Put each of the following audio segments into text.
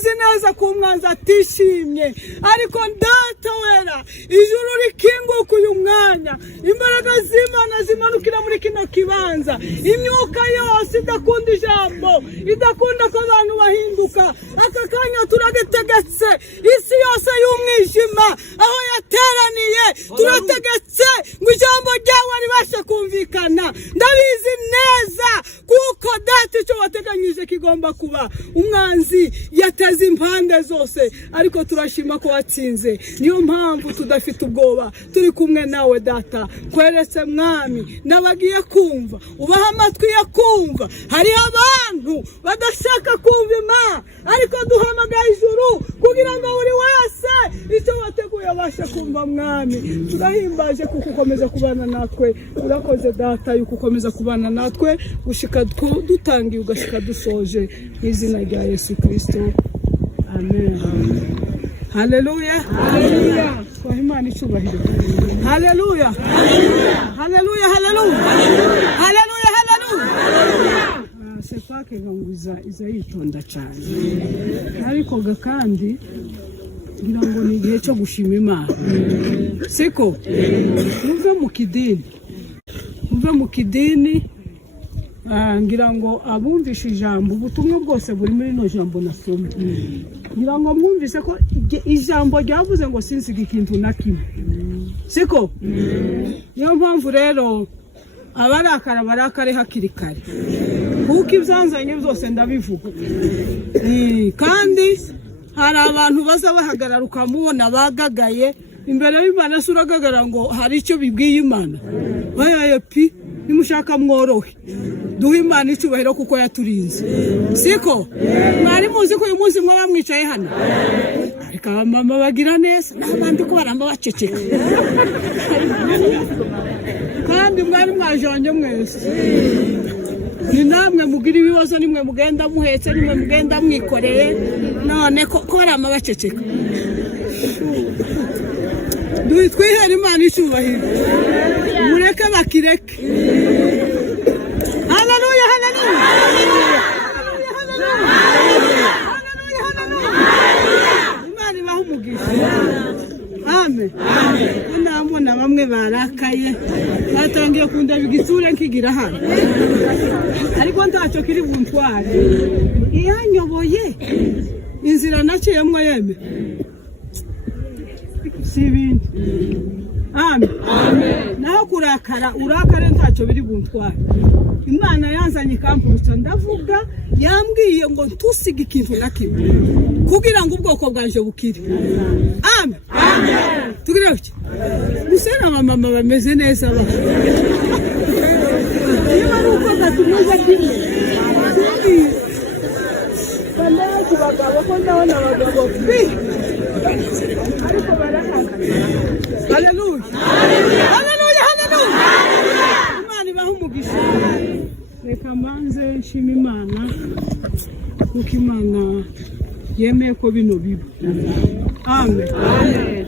ndabizi neza ko umwanzi atishimye, ariko data wera ijuru rikinguka uyu mwanya, imbaraga z'Imana zimanukira muri kino kibanza, imyuka yose idakunda ijambo, idakunda ko abantu bahinduka, aka kanya turagitegetse isi yose y'umwijima aho yateraniye, turategetse ngo ijambo ryawe ribashe kumvikana. Ndabizi neza kuko data icyo wateganyije kigomba kuba. Umwanzi yateze impande zose, ariko turashima ko watsinze. Niyo mpamvu tudafite ubwoba, turi kumwe nawe data. Kweretse mwami nabagiye kumva, ubaha amatwi yo kumva. Hari abantu badashaka kumva Imana, ariko duhamagaye ijuru kugira ngo buri wese icyo wateguye abashe kumva. Mwami turahimbaje kuko ukomeza kubana natwe. Urakoze data yuko ukomeza kubana natwe gushika dutangiye ugashika dusoje, mu izina rya Yesu Kristo, amen. Haleluya, haleluya. Kwa Imana icyubahiro. Haleluya, haleluya, haleluya, haleluya, haleluya. Sepake nganguza izayitonda cyane, ariko kandi ngira ngo ni igihe cyo gushima Imana. Siko muve mu kidini, ngira ngo abumvisha ijambo, ubutumwa bwose buri muri no jambo nasomye. Ngira ngo mwumvise ko ijambo ryavuze ngo sinsiga ikintu na kimwe. Siko niyo mpamvu rero barakare hakiri kare, kuko ibyanzanye byose ndabivuga. Kandi hari abantu baza bahagarara ukamubona bagagaye imbere y'Imana, suragagara ngo hari icyo bibwiye Imana. Bayaye pi nimushaka mworohe, duhe Imana icyubahiro kuko yaturinze. Siko mwari muzi ko uyu munsi mwa bamwicaye hano, ariko abamama bagira neza n'abandi ko baramba baceceka, kandi mwari mwajanye mwese. Ni namwe mugira ibibazo, nimwe mugenda muhetse, nimwe mugenda mwikoreye, none ko baramba baceceka. Twihera Imana icyubahiro, mureke bakireke. Haleluya, haleluya, haleluya, haleluya, haleluya. Imana ibahe umugisha. Amen, amen. Ndabona bamwe barakaye, batangiye kundaba igitsure nkigira hano, ariko ntacyo kiri buntware. Iyanyoboye inzira naciyemwo yeme si ibindi. Amen, amen. Naho kurakara urakare ntacyo biri buntware. Imana yanzanye ikampurutsa, ndavuga yambwiye ngo ntusige ikintu na kimwe kugira ngo ubwoko bwanje bukire. Amen, amen. Tugire iki musena mama bameze neza ba niba ari uko gatumaze kimwe kandi bagabo ko ndabona abagabo ariko barahaka. Haleluya, haleluya, haleluya, haleluya. Imana ibahe umugisha. Reka mbanze nshima Imana kuko Imana yemeye ko bino biba. Amen, amen.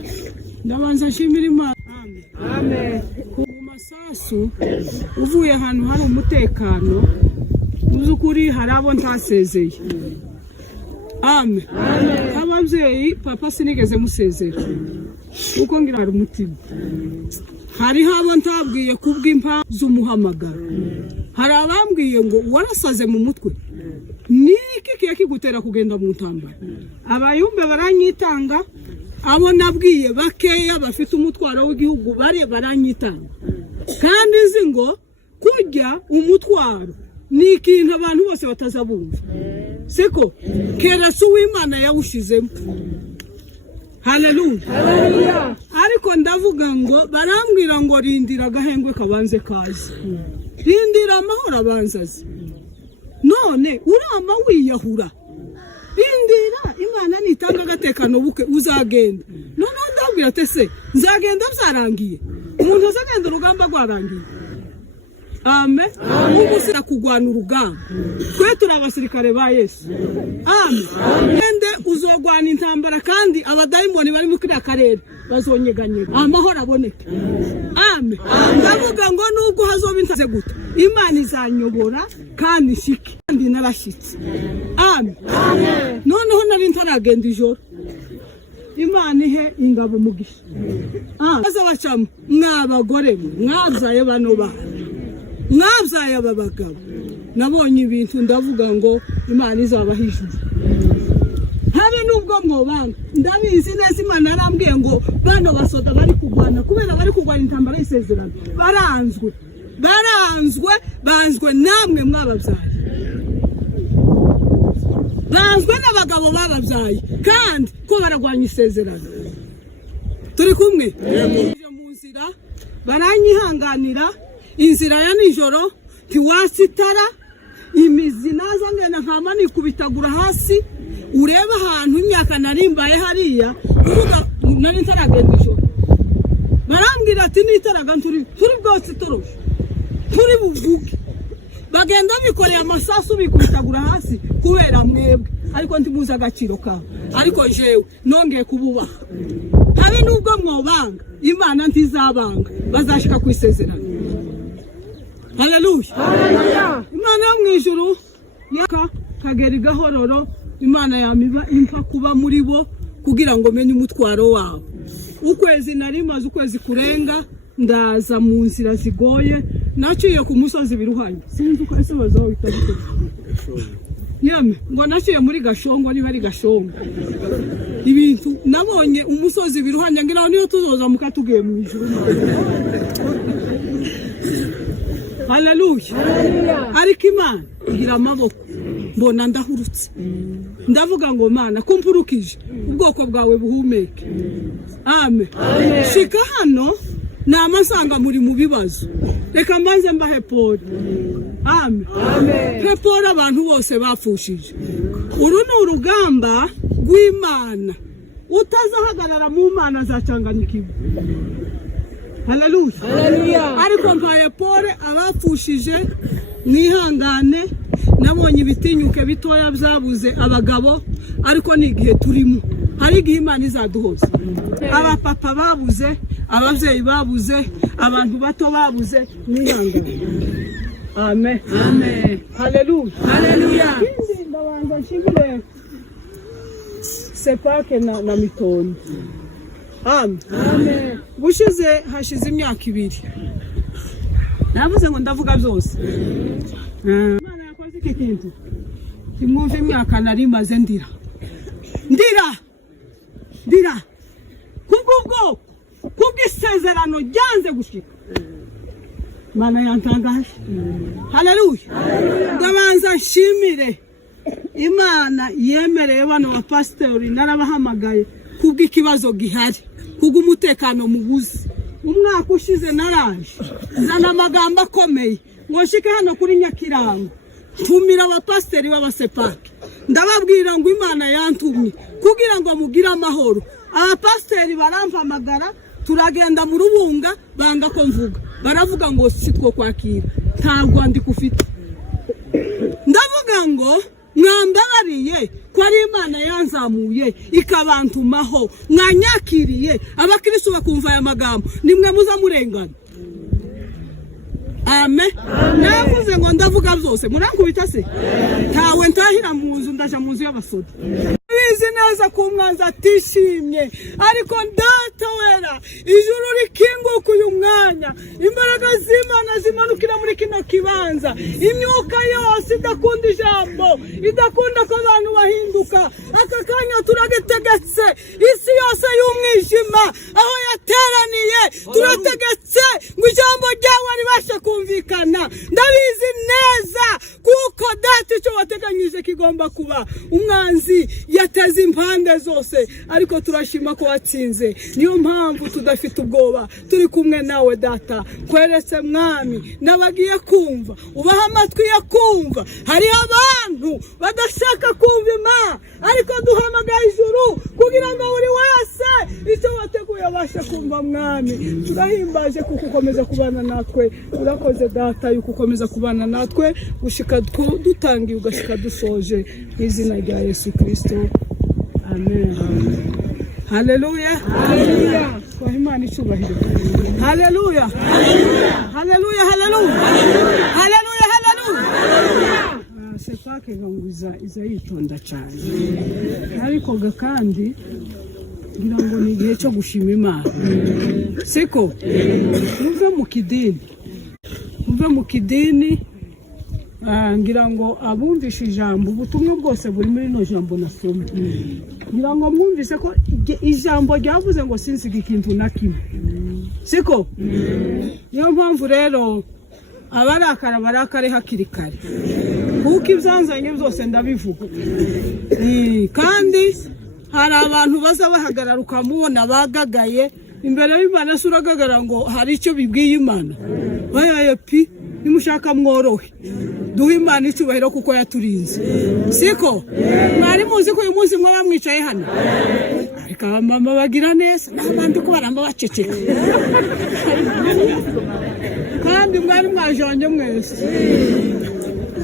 Ndabanza nshimira Imana. Amen, amen. Ku masasu uvuye ahantu hari umutekano, uzukuri hari abo ntasezeye. Amen, amen. Ababyeyi papa sinigeze musezera uko ngira hari umutima. Hari habo ntabwiye kubw'impa z'umuhamagaro. Hari abambwiye ngo warasaze mu mutwe, niki kiye kigutera kugenda mu ntambara. Abayumbe baranyitanga, abo nabwiye bakeya bafite umutwaro w'igihugu baranyitanga. Kandi nzi ngo kujya umutwaro ni ikintu abantu bose batazabumva. Siko kera su w'Imana yawushizemo. Haleluya, haleluya. Ariko ndavuga ngo barambwira ngo rindira gahengwe kabanze kazi, rindira amahoro abanzazi. None urama wiyahura, rindira Imana nitanga agatekano buke uzagenda. None ndabwira tese nzagenda byarangiye, umuntu azagenda urugamba rwarangiye. Amen. Umusira kugwana urugamba, twe turi abasirikare ba Yesu. Amen. Ende uzogwana intambara kandi abadayimoni bari mu kiriya karere bazonyeganyega, amahoro aboneke. Amen. Ndavuga ngo nubwo hazoba intaze guta, Imana izanyobora kandi shiki kandi narashitse. Amen, amen. Noneho nari ntara ntaragenda ijoro. Imana ihe ingabo umugisha. Azabacamo mwabagore mwabyaye bano bana, mwabyaye aba bagabo. Nabonye ibintu ndavuga ngo Imana izabaha ijuru. Habe nubwo mwobanga ndabizi neza Imana yarambwiye ngo bano basoda bari kurwana, kubera bari kurwana intambara y'isezerano banzwe namwe mwababyaye, banzwe n'abagabo bababyaye kandi ko baragwanya isezerano. Turi kumwe mu nzira baranyihanganira, inzira ya nijoro ntiwasitara, imizi naza ngena nkama nikubitagura hasi. Ureba ahantu imyaka narimbaye hariya uvuga nari ntaragenda ijoro. Barambwira ati nitaraga turi bwose toroshe, turi buvuge. Bagenda bikoreye amasasu bikubitagura hasi kubera mwebwe, ariko ntimuzi agaciro kawe. Ariko jewe nongeye kububaha. Habe nubwo mwobanga Imana ntizabanga, bazashika ku isezerano. Haleluya. Imana yo mwijuru yaka kageri gahororo, Imana yamiba impa kuba muri bo kugira ngo menye umutwaro wabo. Ukwezi narimaze ukwezi kurenga ndaza mu nzira zigoye, naciye ku musozi biruhanye. Sinzi uko ese bazaho bitabite. Yame ngo naciye muri Gashongo, ari bari Gashongo. Ibintu nabonye umusozi biruhanye ngira niyo tuzoza mukatugiye mu ijuru. Haleluya. Ariko Imana igira amaboko, mbona ndahurutse. Ndavuga ngo Mana kumpurukije ubwoko bwawe buhumeke. Amen. Shika hano namasanga muri mu bibazo, reka mbanze mbahe Paul. Amen. Paul abantu bose bapfushije. Uru ni urugamba rw'Imana, utazahagarara mu Mana azacanganyikirwa. Haleluya. Ariko mpaye Paul abapfushije mwihangane. Nabonye ibitinyuke bitoya byabuze abagabo, ariko ni igihe turimo. Hari igihe Imana izaduhoza. Abapapa babuze, abavyeyi babuze, abantu bato babuze, mwihangane. Amen. Haleluya. Ndabanza nshimire Sepake na Mitoni. Amen. Bushize hashize imyaka 2. Navuze ngo ndavuga byose. Imana yakoze iki kintu. Kimwumva imyaka narimaze ndira. Kubw'isezerano ryanze gushika. Mana yantangaje. Haleluya. Ndabanza nshimire Imana yemereye bano ba pastori narabahamagaye kubw'ikibazo gihari, kubw'umutekano mubuze. Umwaka ushize naraje zana amagambo akomeye woshike hano kuri Nyakirango, tumira abapasiteri b'abasepake ndababwira ngo Imana yantumye kugira ngo mugire amahoro. Abapasiteri barampamagara, turagenda mu Rubunga, banga ko mvuga, baravuga ngo sitwo kwakira, nta rwandiko ufite. Ndavuga ngo mwambabariye ko ari Imana yanzamuye ikabantumaho, mwanyakiriye abakristo bakumva aya magambo, nimwe muza murengana. Amen. Navuze ngo ndavuga byose, murankubita se? Tawe ntahira mu nzu, ndaja mu nzu y'abasoda. Bizi neza ko umwanzi atishimye, ariko Data wera ijuru rikinguka uyu mwanya, imbaraga z'Imana zimanukira muri kino kibanza. Imyuka yose idakunda ijambo, idakunda ko abantu bahinduka, aka kanya turagetegetse isi yose y'umwijima aho yateraniye, turategetse ngo ijambo ryawe ribashe kumvikana. Ndabizi neza kuko Data icyo wateganyije kigomba kuba. Umwanzi yateze impande zose, ariko turashima ko watsinze. Niyo mpamvu tudafite ubwoba, turi kumwe nawe Data. Kweretse Mwami nabagiye kumva, ubaha amatwi yo kumva. Hari abantu badashaka kumva Imana, ariko duhamagaye ijuru kugira ngo buri wese icyo wateguye abashe kumva. Mwami turahimbaje kuko ukomeza kubana natwe. Urakoze Data yuko ukomeza kubana natwe gushika dutangiye ugashika dusoje, mu izina rya Yesu Kristo. Amen. Haleluya. Kwa Imana icubahiro. Haleluya. Haleluya. twakenguza izo yitonda cyane ariko kandi ngira ngo ni igihe cyo gushima Imana siko muve mu kidini ngira ngo abumvisha ijambo ubutumwa bwose buri muri no jambo nasomye ngira ngo mwumvise ko ijambo ryavuze ngo sinsiga ikintu na kimwe siko niyo mpamvu rero barakare hakiri kare kuko ibyanzanye byose ndabivuga kandi hari abantu baza bahagarara ukamubona bagagaye imbere y'Imana suragagara ngo hari icyo bibwiye Imana bayaye pi nimushaka mworohe duhe Imana icyubahiro kuko yaturinze siko mwari muzi ko uyu munsi mwaba mwicaye hano ariko abamama bagira neza n'abandi ko baramba baceceka kandi mwari mwajonje mwese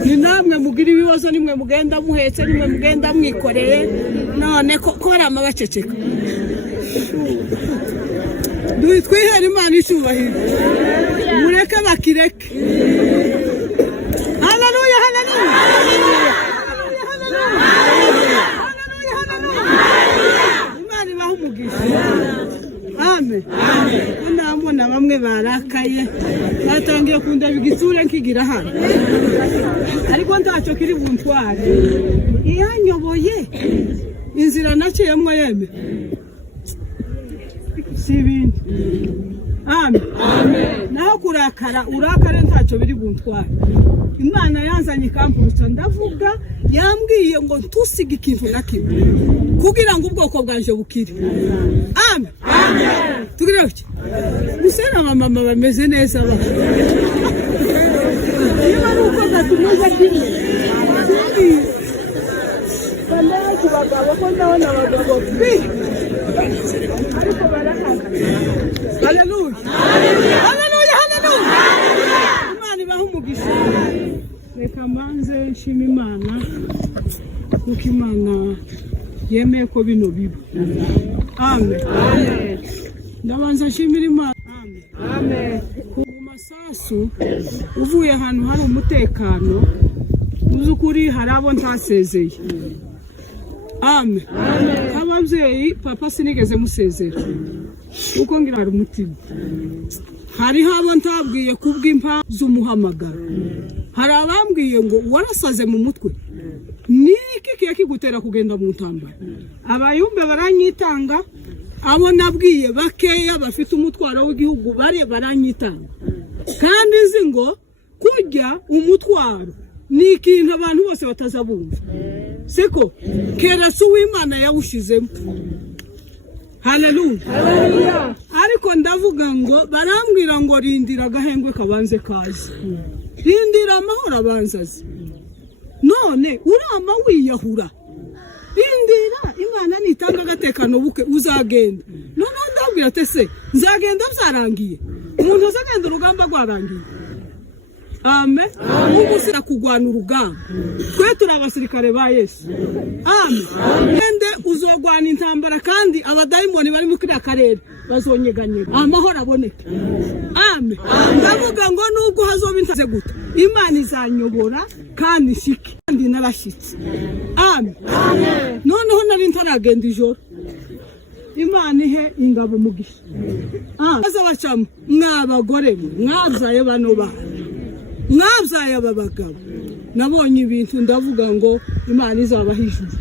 ni namwe mugira ibibazo nimwe mugenda muhetse nimwe mugenda mwikoreye none ko baramba baceceka twihera Imana icyubahiro mureke bakireke haleluya haleluya Imana ibahe umugisha amen ndamubona bamwe barakaye batangiye kundeba igitsure nkigira hano ariko ntacyo kiri buntware iyanyoboye inzira naciyemwo yeme sibindi amen naho kurakara urakare ntacyo biri buntware Imana yanzanye ikampurutsa ndavuga yambwiye ngo ntusige ikintu na kimwe kugira ngo ubwoko bwanje bukire amen tugire iki musena mama bameze neza ba niba uko gatumeze kimwe bandera kubagabo ko ndabona abagabo ariko barahaka haleluya haleluya haleluya Imana ibahe umugisha reka manze nshima Imana kuko Imana yemeye ko bino biba amen ndabanza nshimira Imana amen ku masasu uvuye ahantu hari umutekano uzukuri hari abo ntasezeye amen ababyeyi papa sinigeze musezera uko ngira hari umutima hari habo ntabwiye kubw'impa z'umuhamagaro hari abambwiye ngo warasaze mu mutwe niki kiye kigutera kugenda mu ntambara abayumbe baranyitanga abo nabwiye bakeya bafite umutwaro w'igihugu baranyitanga kandi izi ngo kujya umutwaro ni ikintu abantu bose batazabumva siko kera si uw'Imana yawushizemo haleluya ariko ndavuga ngo barambwira ngo rindira agahengwe kabanze kazi rindira amahoro abanzazi none urama wiyahura rindira Imana nitanga agatekano buke uzagenda none ndabwira ate se nzagenda byarangiye umuntu uzagenda urugamba rwarangiye amen umusira kugwana urugamba twe turi abasirikare ba Yesu amen ende uzogwana intambara kandi abadayimoni bari mu kiriya karere bazonyeganyega amahoro aboneke amen ndavuga ngo nubwo hazoba intaze guta Imana izanyobora kandi shiki kandi narashitse amen noneho nari ntaragenda ijoro Imana ihe ingabo mugisha azabacamo mwabagore mwabyaye bano bana mwabyaye aba bagabo nabonye ibintu ndavuga ngo Imana izabaha ijuru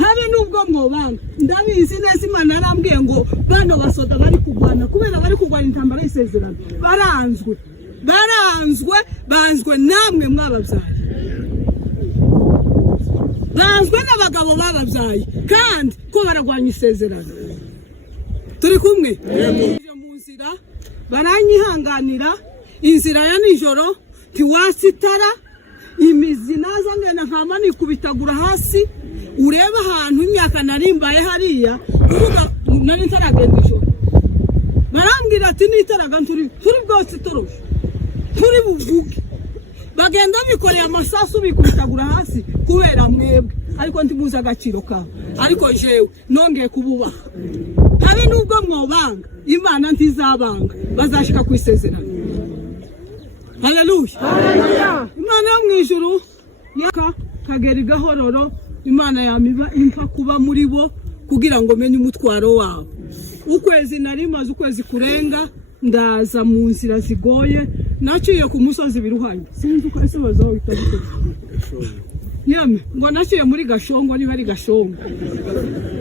habe nubwo mwobanga ndabizi neza Imana yarambwiye ngo bano basoda bari kugwana kubera bari kugwana intambara y'isezerano banzwe namwe mwababyaye banzwe n'abagabo bababyaye kandi ko baragwanya isezerano turi kumwe mu nzira baranyihanganira inzira ya nijoro tiwasitara imizi naza ngena nkama nikubitagura hasi ureba ahantu imyaka narimbaye hariya kuvuga nari ntaragenda ijoro barambwira ati nitaraga turi bwose toroshe turi buvuge bagenda bikoreye amasasu bikubitagura hasi kubera mwebwe ariko ndimuza agaciro kawe ariko jewe nongeye kububaha habe nubwo mwobanga Imana ntizabanga bazashika kwisezerana haleluya Imana yo mwijuru kagera igahororo Imana yamiba impa kuba muri bo kugira ngo menye umutwaro wabo. Ukwezi narimaze ukwezi kurenga ndaza mu nzira zigoye naciye ku musozi biruhanye sinzi uko ese bazaho bitandukanye yame ngo naciye muri Gashongo ni hari Gashongo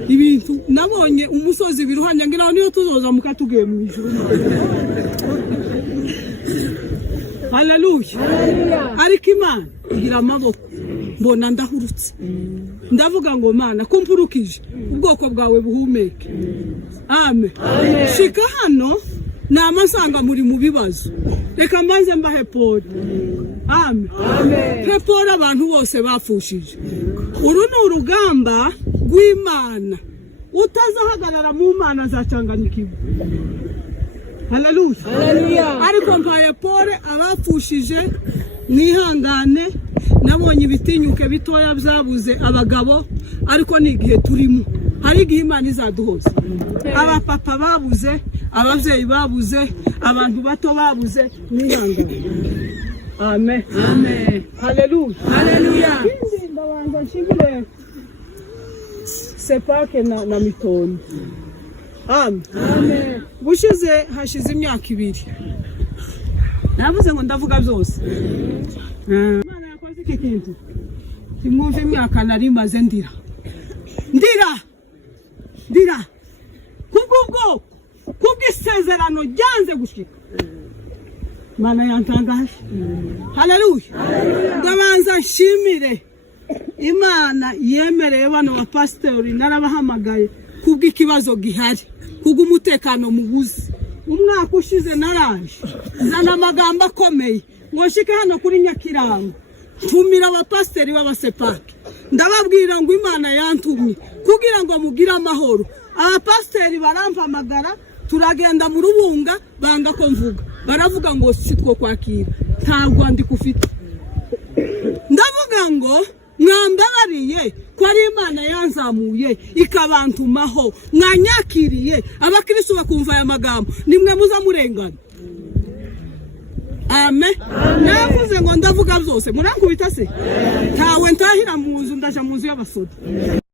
ibintu nabonye umusozi biruhanye ngira niyo tuzoza mukatugiye mu ijuru. Haleluya. Ariko Imana igira amaboko mbona ndahurutse ndavuga ngo Mana kumpurukije ubwoko bwawe buhumeke. Amen. Shika hano namasanga muri mu bibazo reka mbanze mbahe Pole. Amen. Pole abantu bose bafushije. Uru ni urugamba rw'Imana utazahagarara mu Mana zacanganikiwe. Haleluya. Ariko mpaye Pole abafushije mwihangane nabonye ibitinyuke bitoya byabuze abagabo ariko ni igihe turimo hari igihe Imana izaduhoza. Abapapa babuze abavyeyi babuze abantu bato babuze mwihangane. Amen. Haleluya. Ndabanza nshimire Sepake na Mitoni. Amen. Bushize hashize imyaka 2 navuze ngo ndavuga byose. Imana yakoze iki kintu kimwumva imyaka narimaze ndira kubwo kubwisezerano ryanze gushika. Mana yantangaje. Haleluya. Ndabanza nshimire Imana yemereye bano wa pastori narabahamagaye kubw'ikibazo gihari kubw'umutekano mubuze. Umwaka ushize naraje zana amagambo akomeye ngoshike hano kuri Nyakirango tumira abapasteri b'abasepake ndababwira ngo Imana yantumye kugira ngo mugire amahoro. Abapasteri barampamagara turagenda mu Rubunga banga ko mvuga baravuga ngo sitwo kwakira nta rwandiko ufite. Ndavuga ngo mwambabariye ko ari Imana yanzamuye ikabantumaho mwanyakiriye abakristo bakumva aya magambo nimwe muza murengana. Amen. Navuze ngo ndavuga byose murankubita se ntawe ntahira mu nzu ndaja mu nzu y'abasoda.